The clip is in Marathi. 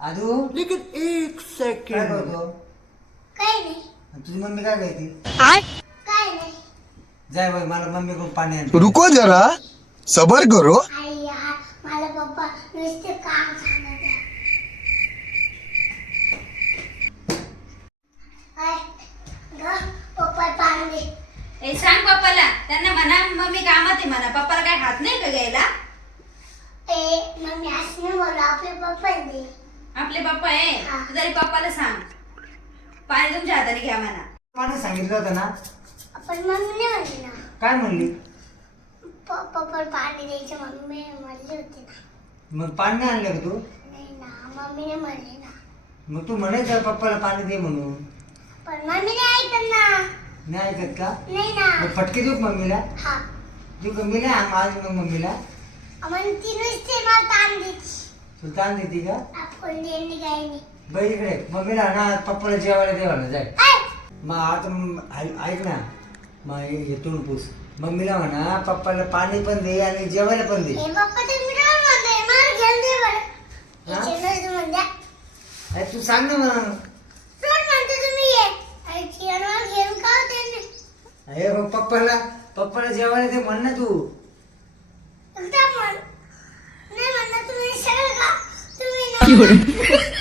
आदू लेकिन एक काय सेकंड करतो? काय नाही तुझी मम्मी काय करते? काय नाही जाय बाई मला मम्मीकडून पाणी आण. रुको जरा सबर करो. आई यार मला पप्पा नुसते काम सांगत आहे. आई, ग, पप्पा पाणी दे. ए सांग पप्पाला, त्यांना म्हणा मम्मी कामात आहे म्हणा. पप्पाला काय हात नाही का घ्यायला? ए मम्मी असं नाही बोलू आपले पप्पा दे. आपले पप्पा आहे हा. तू तरी पप्पाला सांग पाणी तुमच्या हाताने घ्या म्हणा. पाणी सांगितलं होतं ना? पण मम्मी नाही म्हणली ना. काय म्हणली? पप्पा पाणी द्यायचे मम्मी म्हणली होती ना. मग पाणी नाही आणलं का तू? नाही ना मम्मी नाही म्हणली ना. मग तू म्हणायचं पप्पाला पाणी दे म्हणून. पण मम्मी नाही ऐकत ना. नाही ऐकत का? नाही ना. मग फटके देऊ का मम्मीला? हा देऊ का मम्मीला? आज मग मम्मीला मग ती नुसते मला ताण द्यायची. सुलतान देते का? आपण देणे काही नाही. बाई इकडे मम्मीला ना पप्पाला जेवायला देवाला जाय. ऐ, मग आता ऐक ना, मग येतून पूस मम्मीला म्हणा पप्पाला पाणी पण दे आणि जेवायला पण दे. हे पप्पा तुम्ही रोज म्हणताय मला घेऊन दे बरं. हा? याचे रोज म्हणता अरे तू सांग ना मग. रोज म्हणता तुम्ही ये. याची मला घेऊन का होते अरे मग पप्पाला जेवायला दे म्हण ना तू. एकदा म्हण नाही म्हणणार तुम्ही सगळं का तुम्ही ना